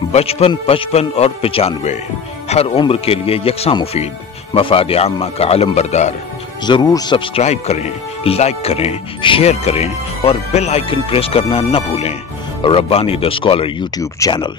55, 55 और 95 हर उम्र के लिए यकसा मुफीद, मफाद आम्मा का आलम बरदार। जरूर सब्सक्राइब करें, लाइक करें, शेयर करें और बेल आइकन प्रेस करना न भूलें। Rabbani the scholar YouTube channel.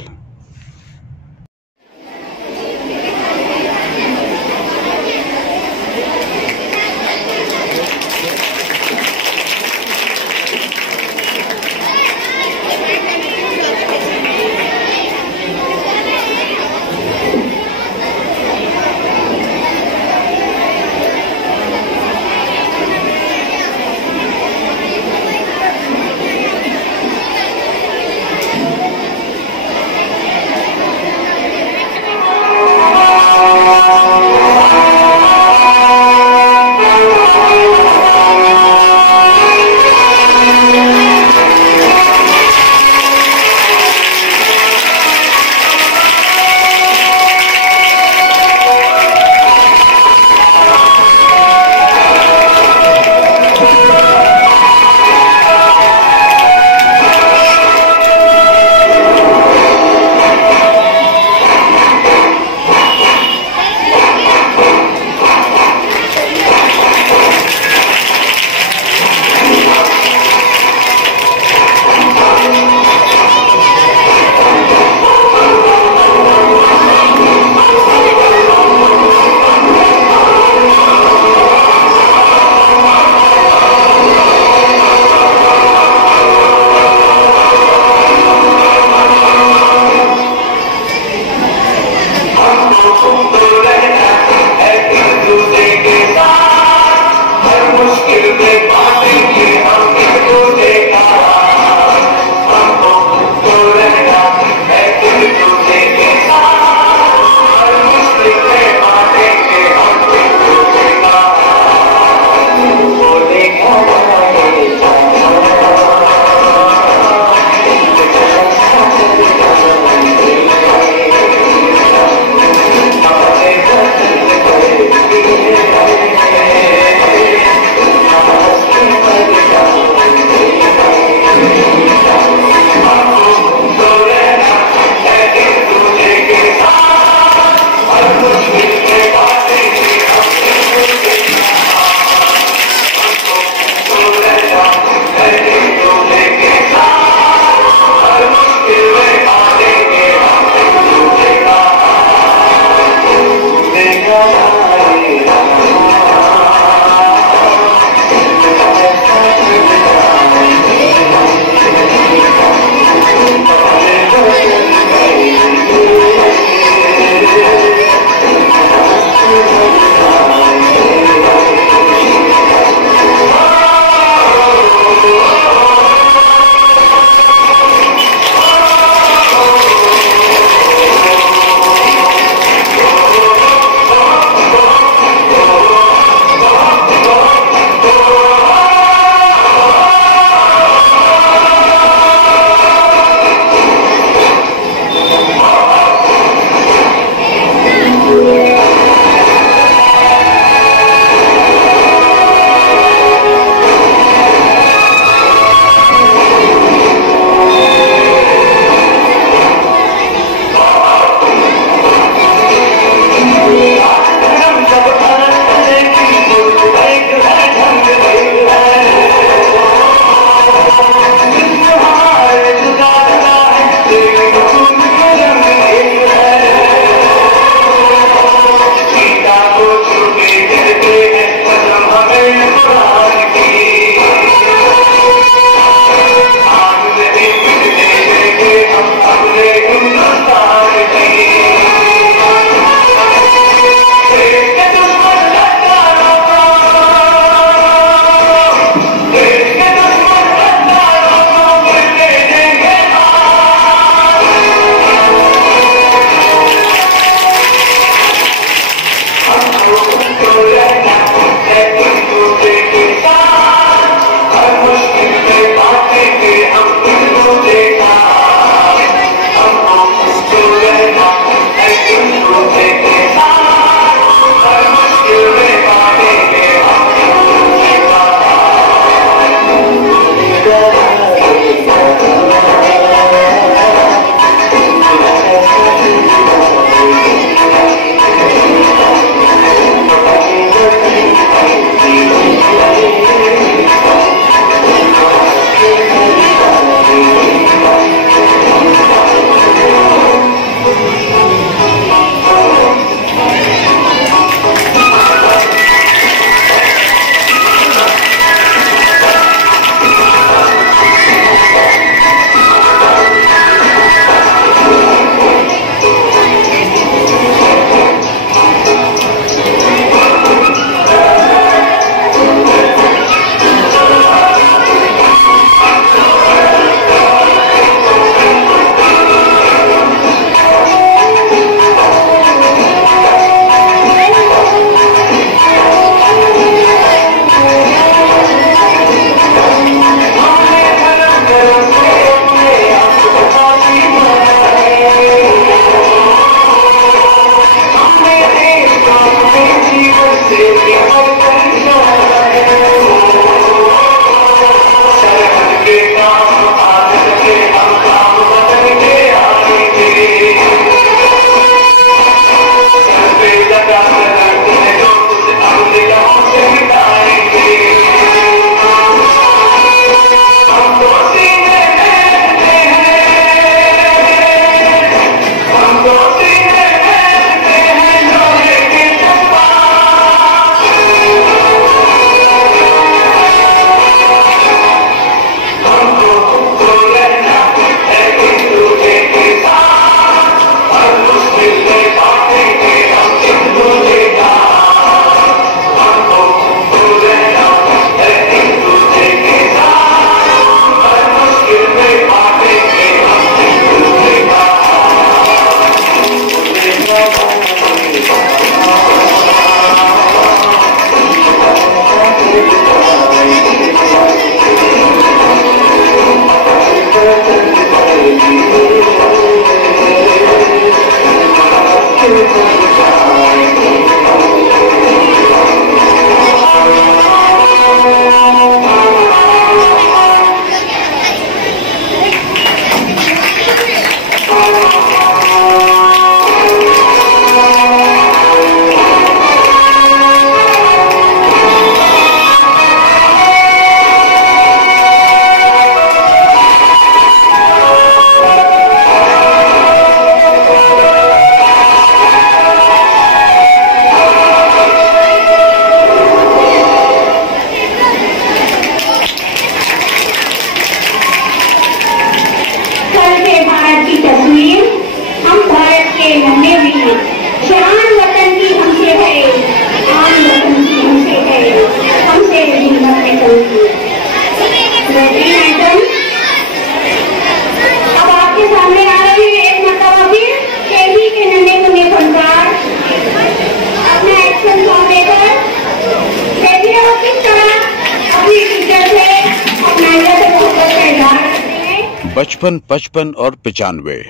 55, 55 और 95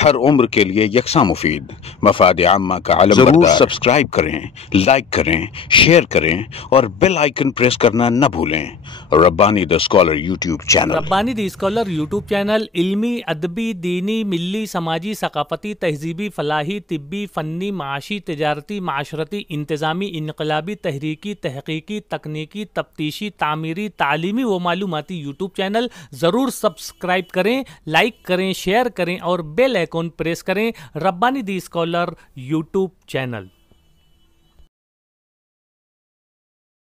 हर उम्र के लिए यकसा मुफीद मफाद आम्मा का आलम जरूर सब्सक्राइब करें, लाइक करें, शेयर करें और बेल आइकन प्रेस करना न भूलें। Rabbani the scholar YouTube channel. Rabbani the scholar YouTube channel इल्मी, अदबी, दीनी, मिल्ली, समाजी, सकाफती, तहजीबी, फलाही, तिब्बी, फ़न्नी, माशी, तिजारती, माशरती, इंतज़ामी, इनकलाबी, तहरीकी, तहकीकी, तकनीकी, तफ्तीशी, तामीरी, तालीमी व मालूमाती यूट्यूब चैनल ज़रूर सब्सक्राइब करें, लाइक करें, शेयर करें और बेल आइकन प्रेस करें। Rabbani the scholar YouTube channel.